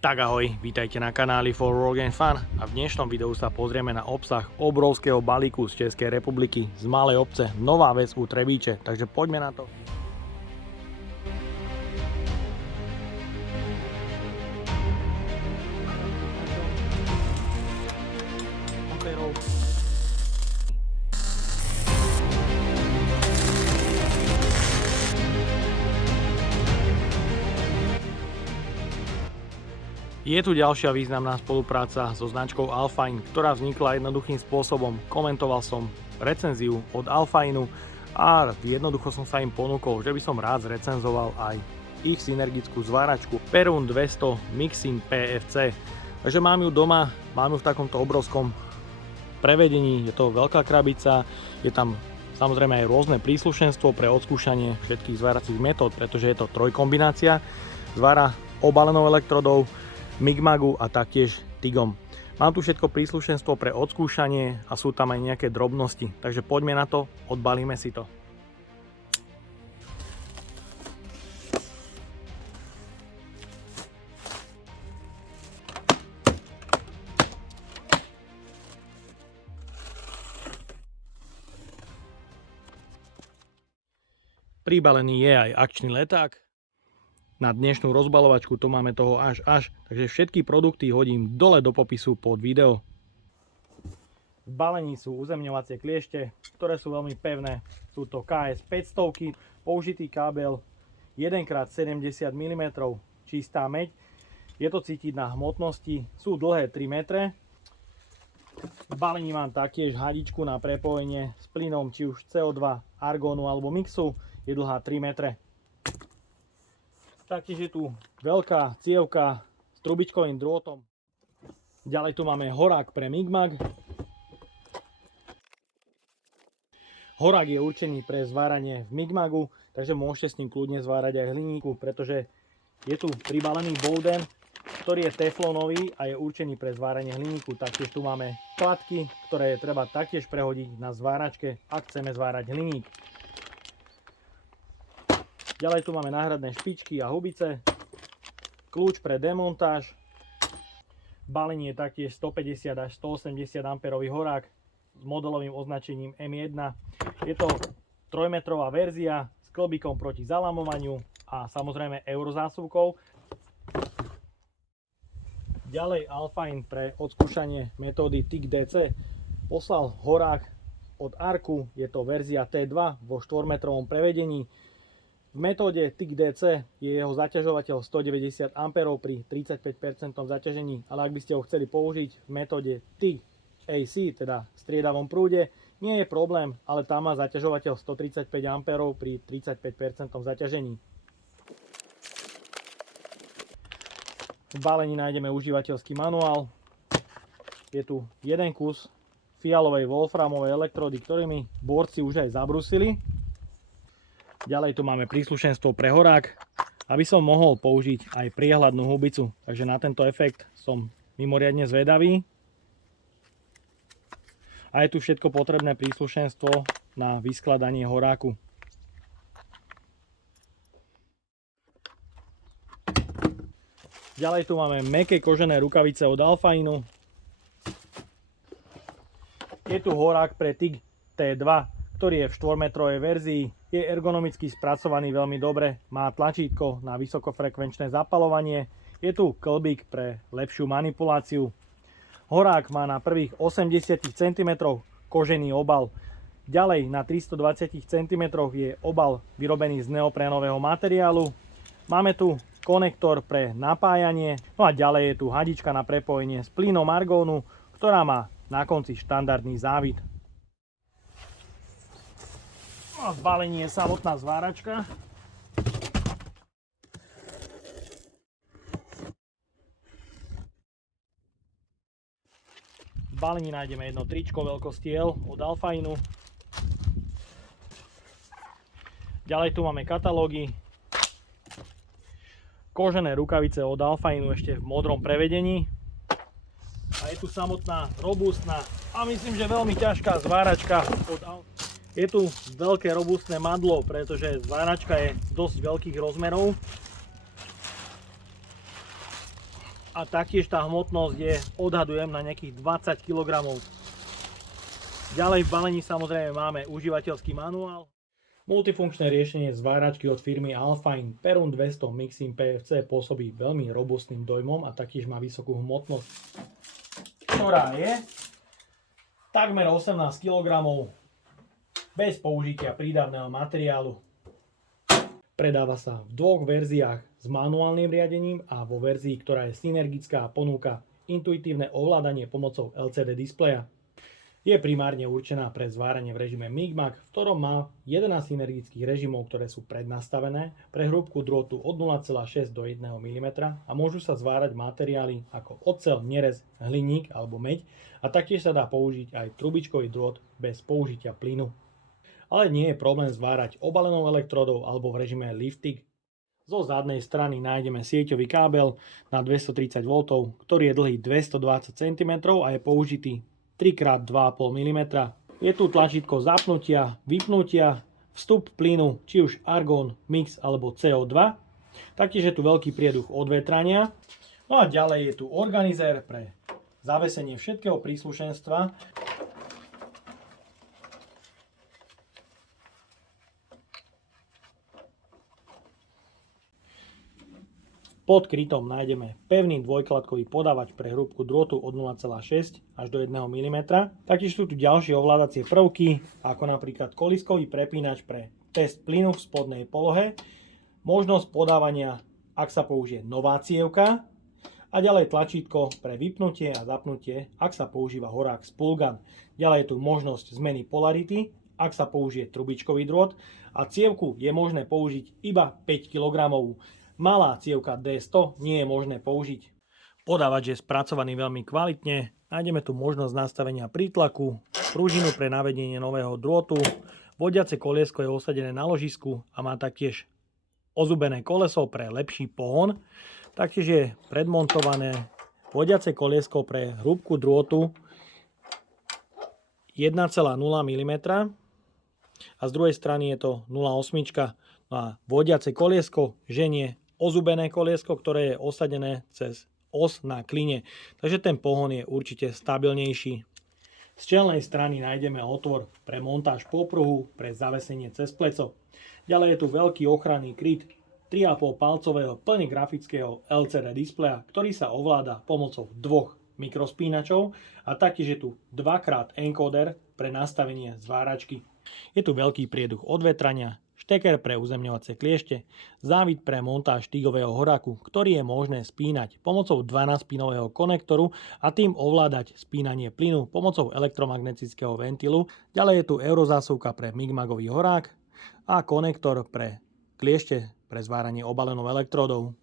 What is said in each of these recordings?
Tak ahoj, vítajte na kanáli For Work and Fun a v dnešnom videu sa pozrieme na obsah obrovského balíku z Českej republiky z malej obce Nová Ves u Trebíče, takže poďme na to. Je tu ďalšia významná spolupráca so značkou Alfine, ktorá vznikla jednoduchým spôsobom. Komentoval som recenziu od Alfinu a jednoducho som sa im ponúkol, že by som rád zrecenzoval aj ich synergickú zváračku Perun 200 Mixin PFC. Takže mám ju doma, mám ju v takomto obrovskom prevedení, je to veľká krabica, je tam samozrejme aj rôzne príslušenstvo pre odskúšanie všetkých zváracích metód, pretože je to trojkombinácia zvára obalenou elektrodou, Migmagu a taktiež TIGom. Mám tu všetko príslušenstvo pre odskúšanie a sú tam aj nejaké drobnosti, takže poďme na to, odbalíme si to. Pribalený je aj akčný leták. Na dnešnú rozbalovačku to máme toho až, takže všetky produkty hodím dole do popisu pod video. V balení sú uzemňovacie kliešte, ktoré sú veľmi pevné. Sú to KS 500, použitý kábel 1x70 mm, čistá meď. Je to cítiť na hmotnosti, sú dlhé 3 metre. V balení mám taktiež hadičku na prepojenie s plynom, či už CO2, argónu alebo mixu, je dlhá 3 metre. Taktiež je tu veľká cievka s trubičkovým drôtom. Ďalej tu máme horák pre Migmag. Horák je určený pre zváranie v Migmagu, takže môžete s ním kľudne zvárať aj hliníku, pretože je tu pribalený Bowden, ktorý je teflónový a je určený pre zváranie hliníku. Taktiež tu máme kladky, ktoré je treba taktiež prehodiť na zváračke, ak chceme zvárať hliník. Ďalej tu máme náhradné špičky a hubice, kľúč pre demontáž, balenie je taktiež 150 až 180 A horák s modelovým označením M1. Je to 3-metrová verzia s klbikom proti zalamovaniu a samozrejme eurozásuvkou. Ďalej Alfine pre odskúšanie metódy TIG DC poslal horák od Arku, je to verzia T2 vo 4-metrovom prevedení. V metóde TIG DC je jeho zaťažovateľ 190 A pri 35% zaťažení, ale ak by ste ho chceli použiť v metóde TIG AC, teda striedavom prúde, nie je problém, ale tam má zaťažovateľ 135 A pri 35% zaťažení. V balení nájdeme užívateľský manuál. Je tu jeden kus fialovej wolframovej elektrody, ktorými borci už aj zabrusili. Ďalej tu máme príslušenstvo pre horák, aby som mohol použiť aj priehľadnú hubicu. Takže na tento efekt som mimoriadne zvedavý. A je tu všetko potrebné príslušenstvo na vyskladanie horáku. Ďalej tu máme mäkké kožené rukavice od Alfinu. Je tu horák pre TIG T2, ktorý je v 4-metrovej verzii. Je ergonomicky spracovaný veľmi dobre, má tlačítko na vysokofrekvenčné zapaľovanie, je tu klbík pre lepšiu manipuláciu. Horák má na prvých 80 cm kožený obal. Ďalej na 320 cm je obal vyrobený z neoprénového materiálu. Máme tu konektor pre napájanie, no a ďalej je tu hadička na prepojenie s plynom argónu, ktorá má na konci štandardný závit. A v balení je samotná zváračka. V balení nájdeme jedno tričko veľkosti L od Alfinu. Ďalej tu máme katalógy. Kožené rukavice od Alfinu ešte v modrom prevedení. A je tu samotná robustná a myslím, že veľmi ťažká zváračka od Alfinu. Je tu veľké robustné madlo, pretože zváračka je dosť veľkých rozmerov. A taktiež tá hmotnosť je, odhadujem, na nejakých 20 kg. Ďalej v balení samozrejme máme užívateľský manuál. Multifunkčné riešenie zváračky od firmy Alfine Perun 200 Mixin PFC pôsobí veľmi robustným dojmom a taktiež má vysokú hmotnosť, ktorá je takmer 18 kg bez použitia prídavného materiálu. Predáva sa v dvoch verziách s manuálnym riadením a vo verzii, ktorá je synergická a ponúka intuitívne ovládanie pomocou LCD displeja. Je primárne určená pre zváranie v režime MIG-MAG, v ktorom má 11 synergických režimov, ktoré sú prednastavené pre hrúbku drôtu od 0,6 do 1 mm a môžu sa zvárať materiály ako oceľ, nerez, hliník alebo meď a taktiež sa dá použiť aj trubičkový drôt bez použitia plynu. Ale nie je problém zvárať obalenou elektródou alebo v režime lifting. Zo zadnej strany nájdeme sieťový kábel na 230 V, ktorý je dlhý 220 cm a je použitý 3x2,5 mm. Je tu tlačítko zapnutia, vypnutia, vstup plynu, či už argón, mix alebo CO2. Taktiež je tu veľký prieduch odvetrania. No a ďalej je tu organizér pre zavesenie všetkého príslušenstva. Pod krytom nájdeme pevný dvojkladkový podávač pre hrúbku drôtu od 0,6 až do 1 mm. Taktiež sú tu ďalšie ovládacie prvky, ako napríklad koliskový prepínač pre test plynu v spodnej polohe, možnosť podávania, ak sa použije nová cievka, a ďalej tlačítko pre vypnutie a zapnutie, ak sa používa horák Spoolgun. Ďalej je tu možnosť zmeny polarity, ak sa použije trubičkový drôt, a cievku je možné použiť iba 5 kg. Malá cievka D100 nie je možné použiť. Podávač je spracovaný veľmi kvalitne. Nájdeme tu možnosť nastavenia prítlaku, pružinu pre navedenie nového drôtu, vodiace koliesko je osadené na ložisku a má taktiež ozubené koleso pre lepší pohon. Taktiež je predmontované vodiace koliesko pre hrúbku drôtu 1,0 mm a z druhej strany je to 0,8. No a vodiace koliesko ženie ozubené koliesko, ktoré je osadené cez os na kline. Takže ten pohon je určite stabilnejší. Z čelnej strany nájdeme otvor pre montáž popruhu pre zavesenie cez pleco. Ďalej je tu veľký ochranný kryt 3,5 palcového plne grafického LCD displeja, ktorý sa ovláda pomocou dvoch mikrospínačov a taktiež je tu 2x encoder pre nastavenie zváračky. Je tu veľký prieduch odvetrania, šteker pre uzemňovacie kliešte, závit pre montáž tygového horáku, ktorý je možné spínať pomocou 12-pinového konektoru a tým ovládať spínanie plynu pomocou elektromagnetického ventilu. Ďalej je tu eurozásuvka pre MIG-MAGový horák a konektor pre kliešte pre zváranie obalenou elektródov.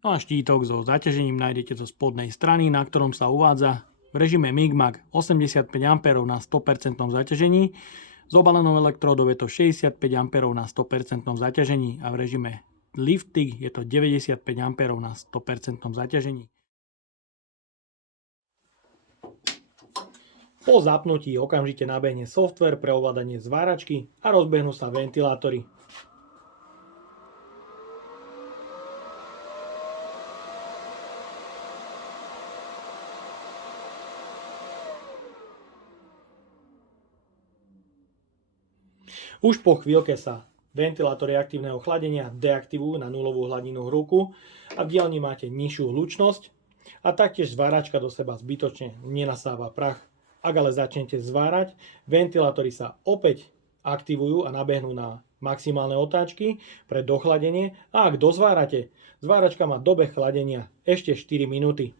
No a štítok so zaťažením nájdete zo spodnej strany, na ktorom sa uvádza v režime MIG-MAG 85 A na 100% zaťažení. S obalenou elektródou je to 65 A na 100% zaťažení a v režime lifting je to 95 A na 100% zaťažení. Po zapnutí okamžite nabehne software pre ovládanie zváračky a rozbehnú sa ventilátory. Už po chvíľke sa ventilátory aktívneho chladenia deaktivujú na nulovú hladinu hrúku a v dielni máte nižšiu hlučnosť a taktiež zváračka do seba zbytočne nenasáva prach. Ak ale začnete zvárať, ventilátory sa opäť aktivujú a nabehnú na maximálne otáčky pre dochladenie a ak dozvárate, zváračka má dobeh chladenia ešte 4 minúty.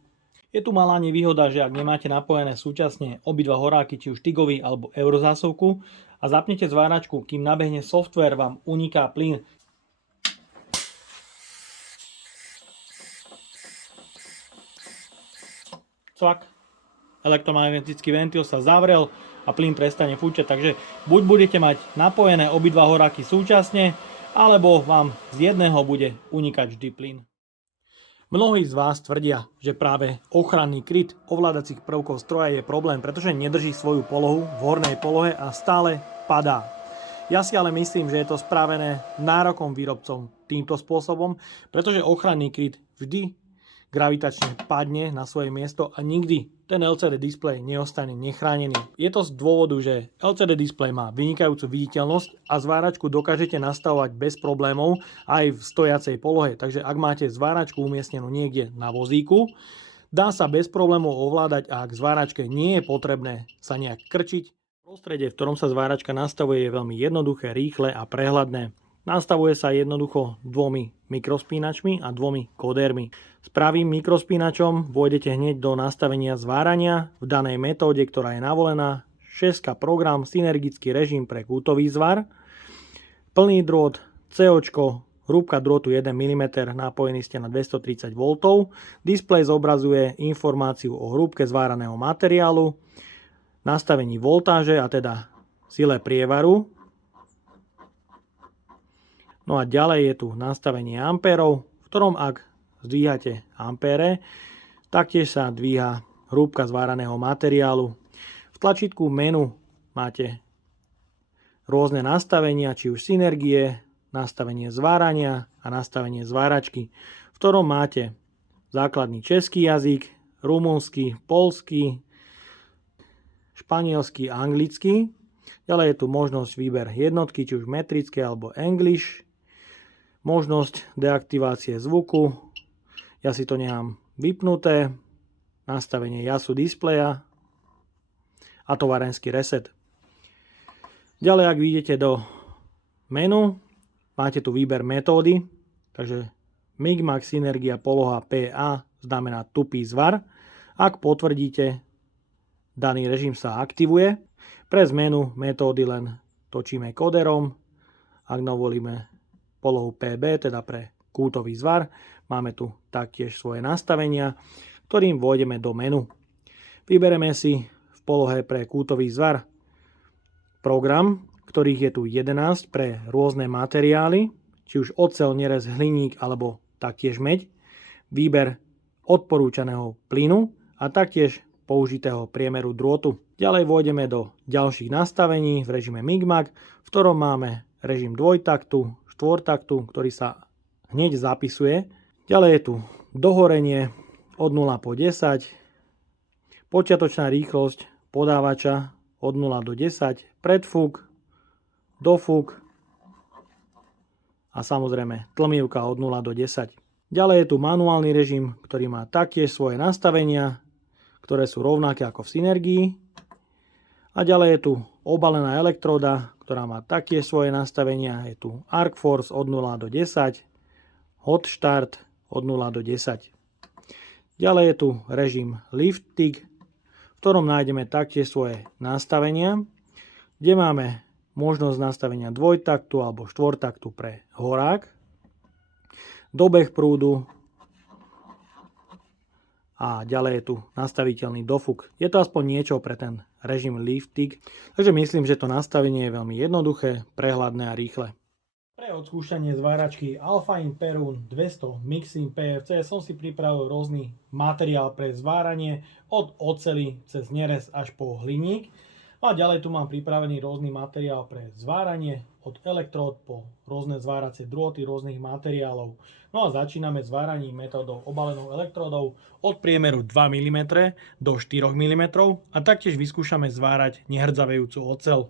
Je tu malá nevýhoda, že ak nemáte napojené súčasne obidva horáky, či už tigový alebo eurozásuvku a zapnete zváračku, kým nabehne software, vám uniká plyn. Cvak. Elektromagnetický ventil sa zavrel a plyn prestane fúčať, takže buď budete mať napojené obidva horáky súčasne, alebo vám z jedného bude unikať vždy plyn. Mnohí z vás tvrdia, že práve ochranný kryt ovládacích prvkov stroja je problém, pretože nedrží svoju polohu v hornej polohe a stále padá. Ja si ale myslím, že je to spravené nárokom výrobcom týmto spôsobom, pretože ochranný kryt vždy gravitačne padne na svoje miesto a nikdy ten LCD displej neostane nechránený. Je to z dôvodu, že LCD displej má vynikajúcu viditeľnosť a zváračku dokážete nastavovať bez problémov aj v stojacej polohe. Takže ak máte zváračku umiestnenú niekde na vozíku, dá sa bez problémov ovládať a ak zváračke nie je potrebné sa nejak krčiť. Prostredie, v ktorom sa zváračka nastavuje, je veľmi jednoduché, rýchle a prehľadné. Nastavuje sa jednoducho dvomi mikrospínačmi a dvomi kodérmi. S pravým mikrospínačom vôjdete hneď do nastavenia zvárania v danej metóde, ktorá je navolená. 6 program, synergický režim pre kútový zvar, plný drôt, COčko, hrúbka drôtu 1 mm, napojený ste na 230 V. Displej zobrazuje informáciu o hrúbke zváraného materiálu, nastavení voltáže a teda sile prievaru. No a ďalej je tu nastavenie ampérov, v ktorom ak zdvíhate ampére, taktiež sa dvíha hrúbka zváraného materiálu. V tlačítku menu máte rôzne nastavenia, či už synergie, nastavenie zvárania a nastavenie zváračky, v ktorom máte základný český jazyk, rumunský, poľský, španielsky a anglický. Ďalej je tu možnosť výber jednotky, či už metrické alebo English. Možnosť deaktivácie zvuku. Ja si to nechám vypnuté. Nastavenie jasu displeja a tovarenský reset. Ďalej, ak vidíte do menu, máte tu výber metódy. Takže Migmax Synergia poloha PA znamená tupý zvar. Ak potvrdíte, daný režim sa aktivuje. Pre zmenu metódy len točíme koderom. Ak navolíme polohu PB, teda pre kútový zvar, máme tu taktiež svoje nastavenia, ktorým vôjdeme do menu. Vybereme si v polohe pre kútový zvar program, ktorých je tu 11 pre rôzne materiály, či už oceľ, nerez, hliník alebo taktiež meď, výber odporúčaného plynu a taktiež použitého priemeru drôtu. Ďalej vôjdeme do ďalších nastavení v režime Migmax, v ktorom máme režim dvojtaktu, štvortaktu, ktorý sa hneď zapisuje. Ďalej je tu dohorenie od 0 po 10, počiatočná rýchlosť podávača od 0 do 10, predfúk, dofúk a samozrejme tlmivka od 0 do 10. Ďalej je tu manuálny režim, ktorý má taktiež svoje nastavenia, ktoré sú rovnaké ako v synergii. A ďalej je tu obalená elektróda, ktorá má taktiež svoje nastavenia. Je tu Arc Force od 0 do 10, Hot Start od 0 do 10. Ďalej je tu režim Lift Tick, v ktorom nájdeme taktiež svoje nastavenia, kde máme možnosť nastavenia dvojtaktu alebo štvortaktu pre horák, dobeh prúdu a ďalej je tu nastaviteľný dofuk. Je to aspoň niečo pre ten režim Lift Tick, takže myslím, že to nastavenie je veľmi jednoduché, prehľadné a rýchle. Pre odskúšanie zváračky Alpine Perun 200 Mixing PFC som si pripravil rôzny materiál pre zváranie od oceli cez nerez až po hliník. A ďalej tu mám pripravený rôzny materiál pre zváranie od elektród po rôzne zváracie drôty rôznych materiálov. No a začíname zváraním metódou obalenou elektródou od priemeru 2 mm do 4 mm a taktiež vyskúšame zvárať nehrdzavejúcu oceľ.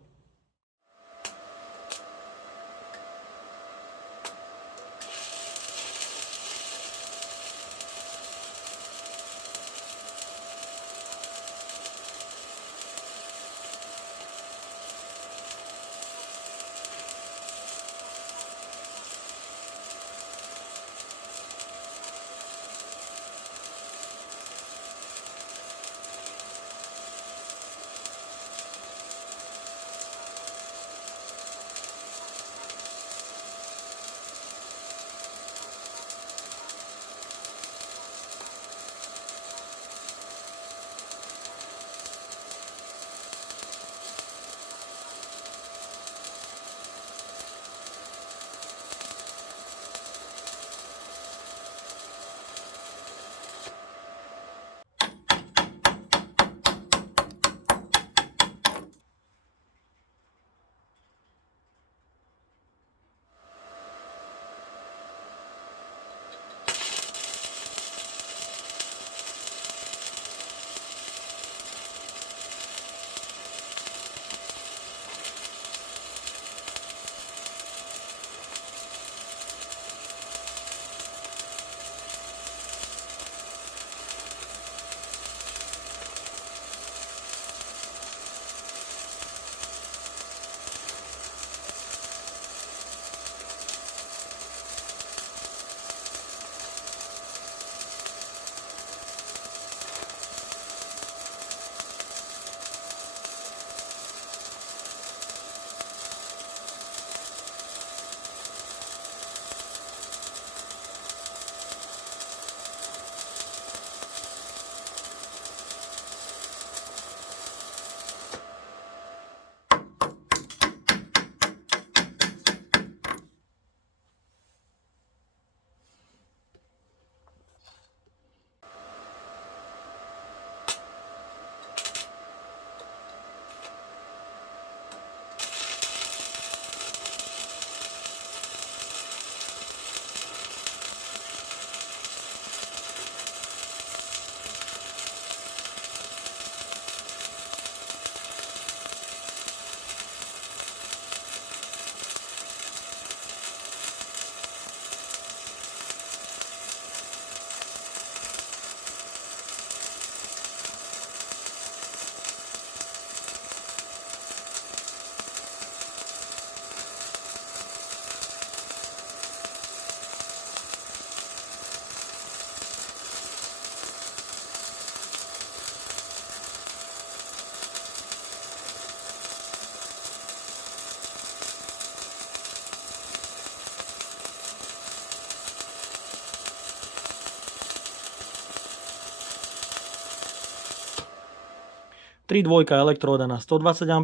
3 dvojka elektróda na 120 A.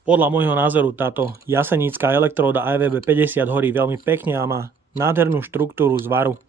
Podľa môjho názoru táto jasenická elektróda IWB 50 horí veľmi pekne a má nádhernú štruktúru zvaru.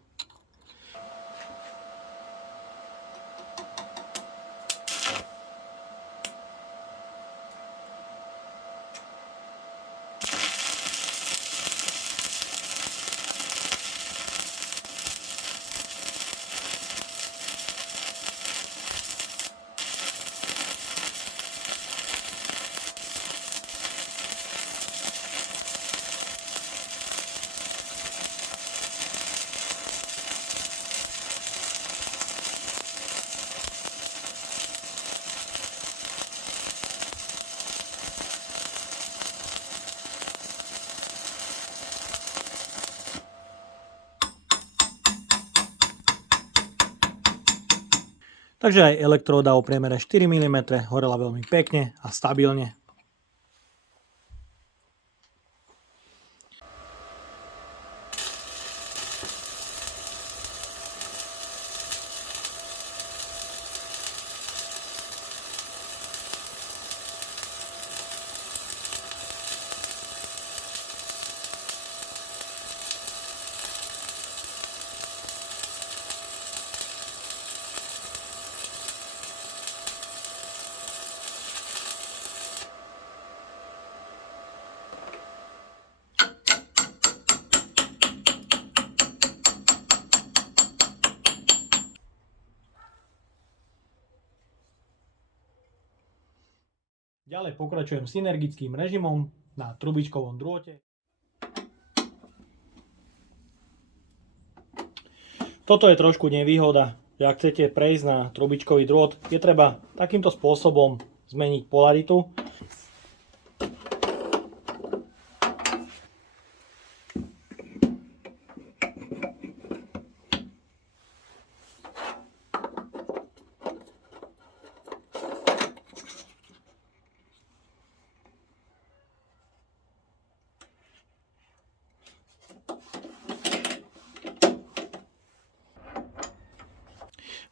Takže aj elektróda o priemere 4 mm horela veľmi pekne a stabilne. Ďalej pokračujem synergickým režimom na trubičkovom drôte. Toto je trošku nevýhoda, že ak chcete prejsť na trubičkový drôt, je treba takýmto spôsobom zmeniť polaritu.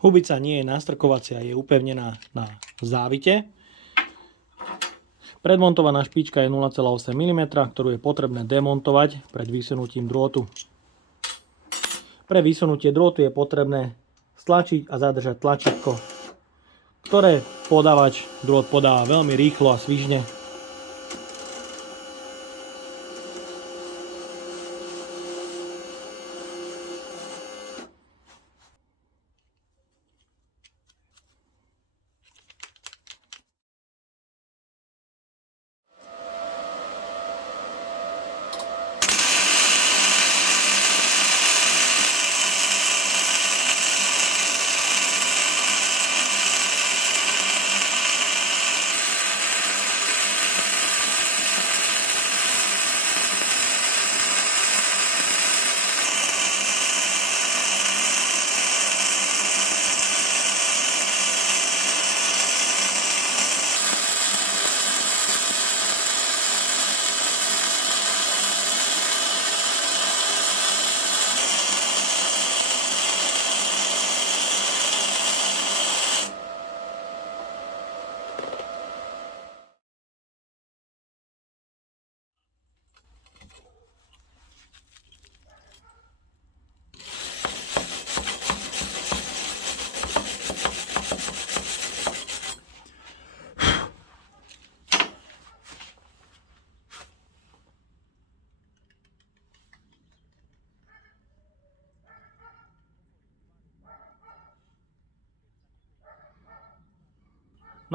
Hubica nie je nastrkovacia, je upevnená na závite. Predmontovaná špička je 0,8 mm, ktorú je potrebné demontovať pred vysunutím drôtu. Pre vysunutie drôtu je potrebné stlačiť a zadržať tlačítko, ktoré podávač drôt podáva veľmi rýchlo a svižne.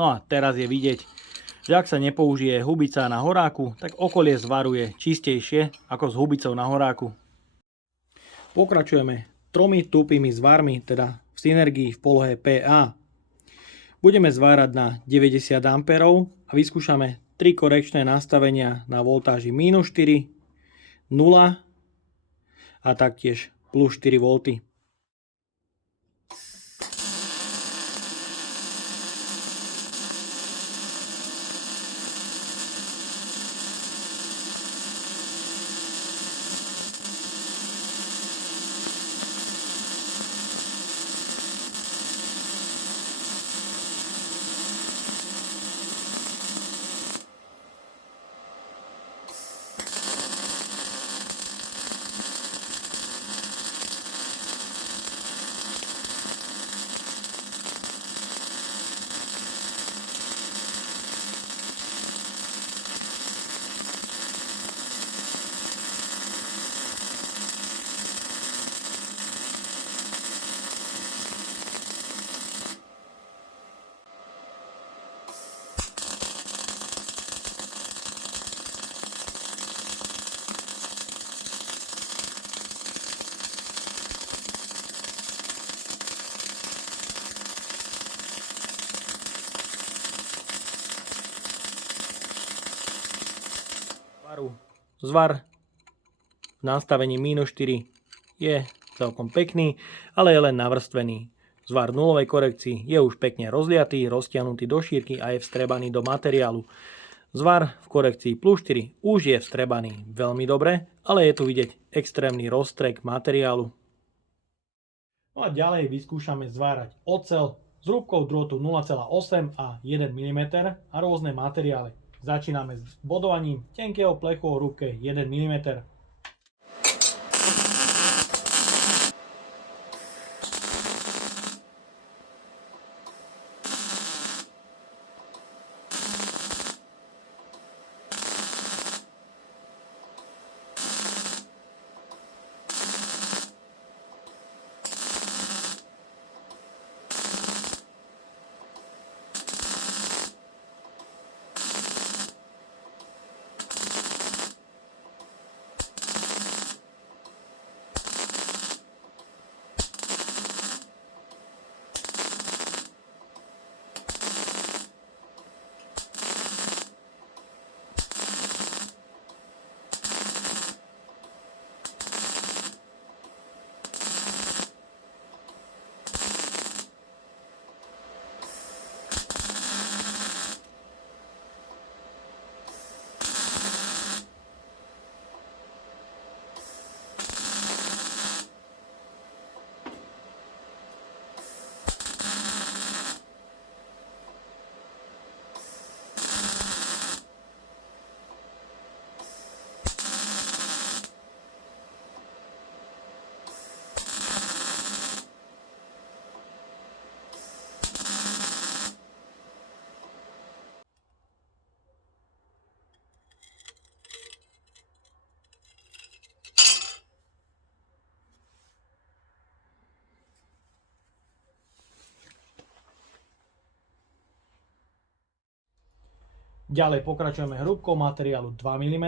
No a teraz je vidieť, že ak sa nepoužije hubica na horáku, tak okolie zvaru je čistejšie ako s hubicou na horáku. Pokračujeme 3 tupými zvarmi, teda v synergii v polohe PA. Budeme zvárať na 90 A a vyskúšame 3 korekčné nastavenia na voltáži -4, 0 a taktiež plus 4 V. Zvar v nastavení -4 je celkom pekný, ale je len navrstvený. Zvar v nulovej korekcii je už pekne rozliatý, roztiahnutý do šírky a je vstrebaný do materiálu. Zvar v korekcii +4 už je vstrebaný veľmi dobre, ale je tu vidieť extrémny roztrek materiálu. No a ďalej vyskúšame zvárať oceľ s rúbkou drôtu 0,8 a 1 mm a rôzne materiály. Začíname s bodovaním tenkého plechu o rúbke 1 mm. Ďalej pokračujeme hrúbkou materiálu 2 mm.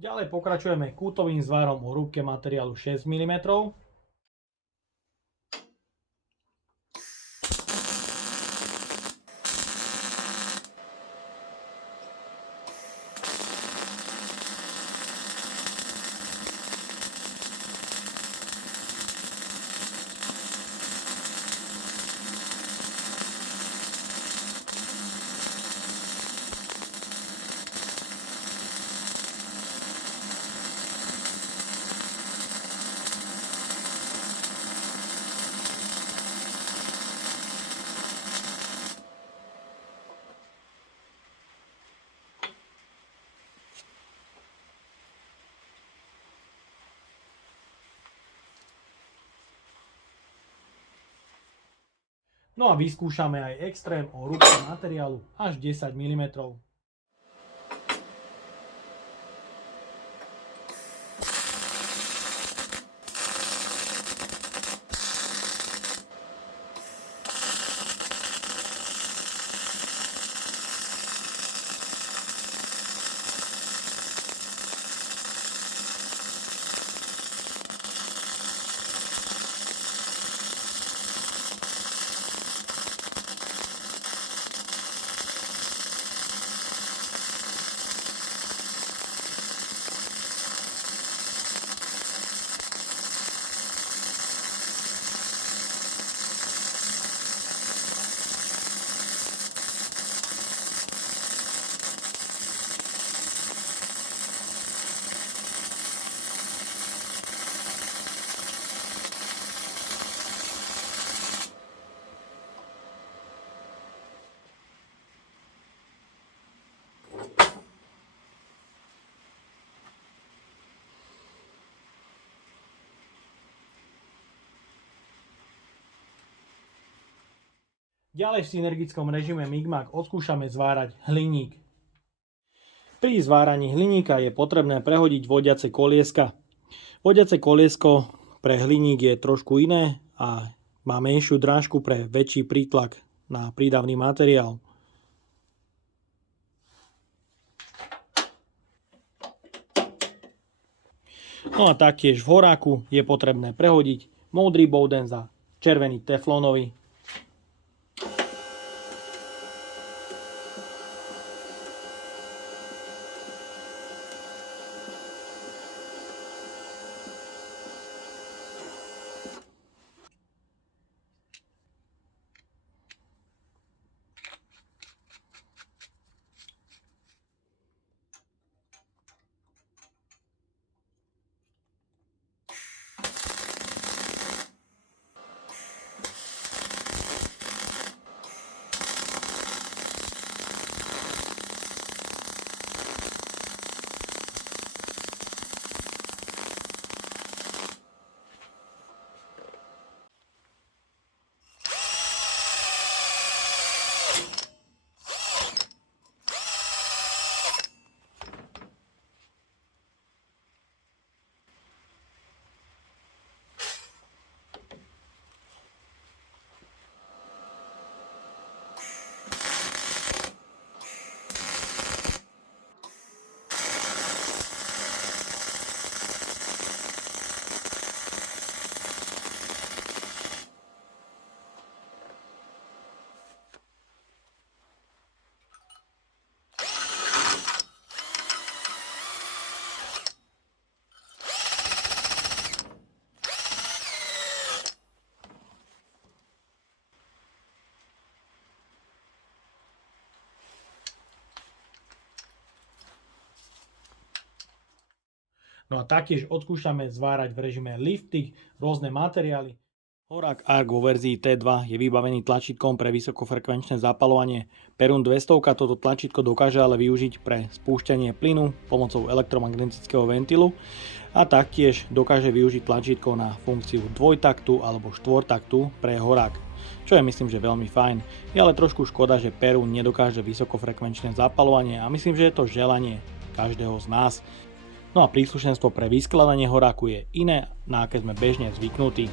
Ďalej pokračujeme kútovým zvarom o hrúbke materiálu 6 mm. No a vyskúšame aj extrém o hrúbke materiálu až 10 mm. Ďalej v synergickom režime Migmak odskúšame zvárať hliník. Pri zváraní hliníka je potrebné prehodiť vodiace kolieska. Vodiace koliesko pre hliník je trošku iné a má menšiu drážku pre väčší prítlak na prídavný materiál. No a taktiež v horáku je potrebné prehodiť modrý bouden za červený teflónový. No a taktiež odskúšame zvárať v režime lifting rôzne materiály. Horák Arc vo verzii T2 je vybavený tlačítkom pre vysokofrekvenčné zapaľovanie. Perun 200 toto tlačítko dokáže ale využiť pre spúšťanie plynu pomocou elektromagnetického ventilu a taktiež dokáže využiť tlačítko na funkciu dvojtaktu alebo štvortaktu pre horák, čo je myslím, že veľmi fajn. Je ale trošku škoda, že Perun nedokáže vysokofrekvenčné zapaľovanie a myslím, že je to želanie každého z nás. No a príslušenstvo pre vyskladanie horáku je iné, na aké sme bežne zvyknutí.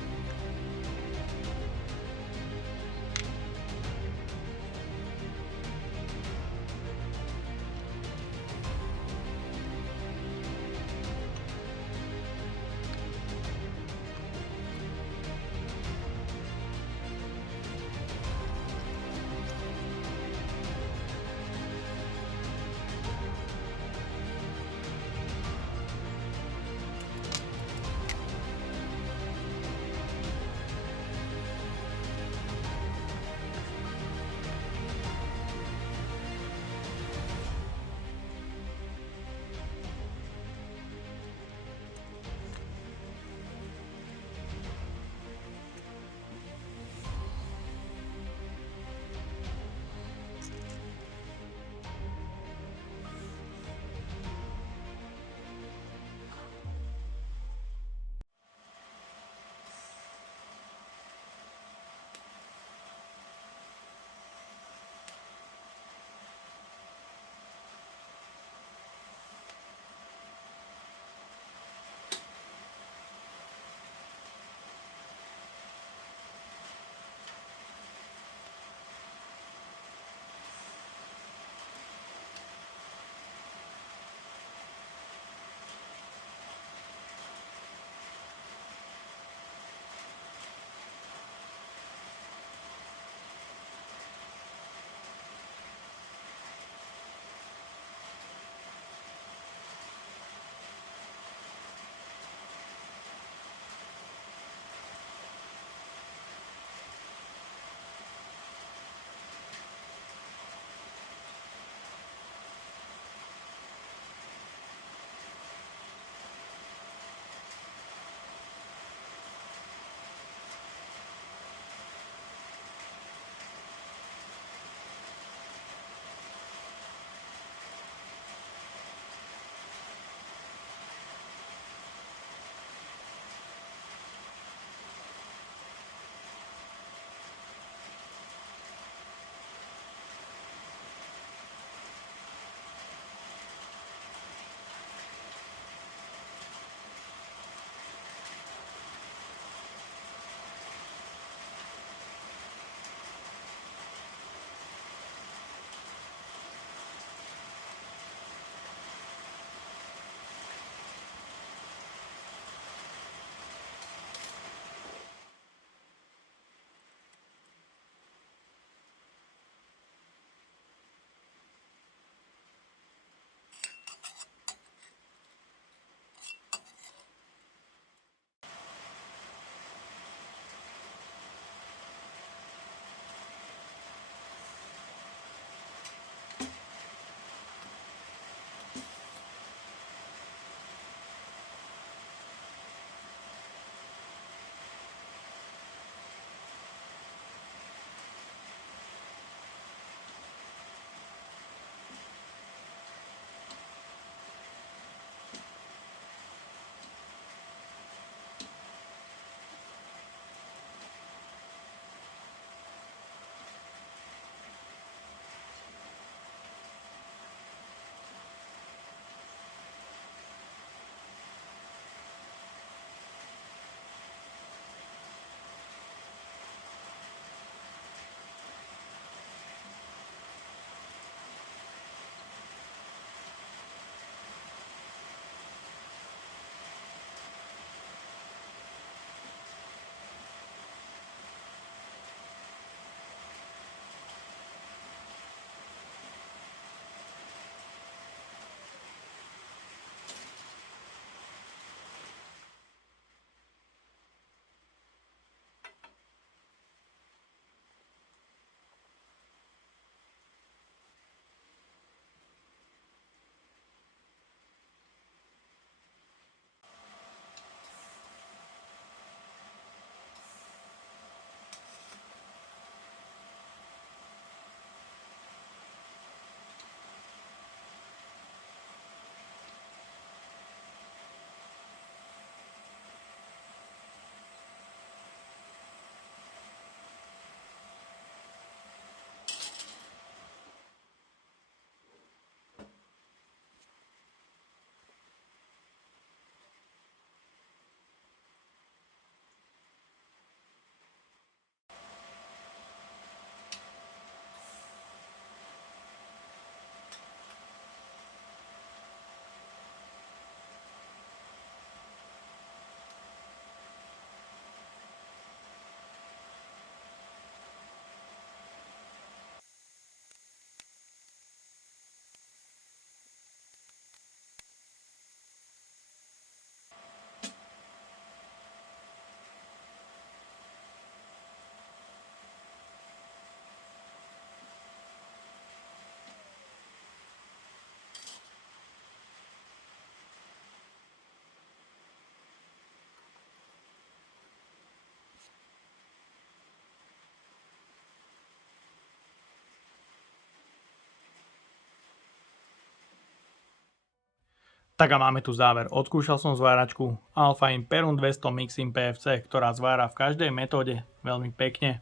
Tak a máme tu záver. Odskúšal som zváračku Alfine Perun 200 Mixing PFC, ktorá zvára v každej metóde veľmi pekne.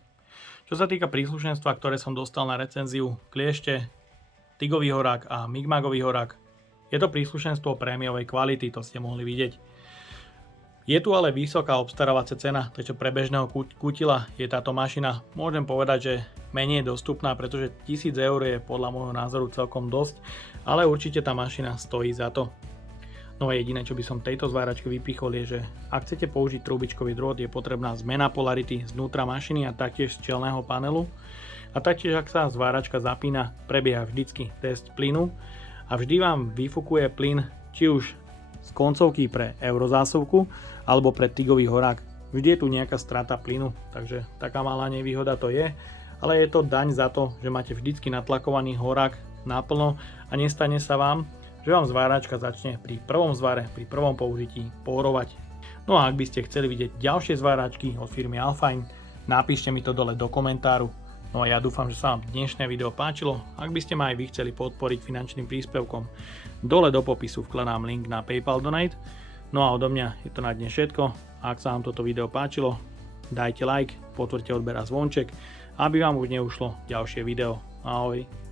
Čo sa týka príslušenstva, ktoré som dostal na recenziu, kliešte, tigový horák a migmagový horák, je to príslušenstvo prémiovej kvality, to ste mohli vidieť. Je tu ale vysoká obstarávacia cena, takže pre bežného kutila je táto mašina, môžem povedať, že menej dostupná, pretože 1000 eur je podľa môjho názoru celkom dosť, ale určite tá mašina stojí za to. No a jediné, čo by som tejto zváračke vypichol, je, že ak chcete použiť trubičkový drôt, je potrebná zmena polarity znútra mašiny a taktiež z čelného panelu. A taktiež, ak sa zváračka zapína, prebieha vždycky test plynu a vždy vám vyfukuje plyn, či už z koncovky pre eurozásuvku alebo pre tigový horák. Vždy je tu nejaká strata plynu, takže taká malá nevýhoda to je, ale je to daň za to, že máte vždycky natlakovaný horák naplno a nestane sa vám, že vám zváračka začne pri prvom zvare, pri prvom použití pórovať. No a ak by ste chceli vidieť ďalšie zváračky od firmy Alfine, napíšte mi to dole do komentáru. No a ja dúfam, že sa vám dnešné video páčilo. Ak by ste ma aj vy chceli podporiť finančným príspevkom, dole do popisu vkladám link na PayPal Donate. No a odo mňa je to na dnes všetko. Ak sa vám toto video páčilo, dajte like, potvrďte odber a zvonček, aby vám už neušlo ďalšie video. Ahoj.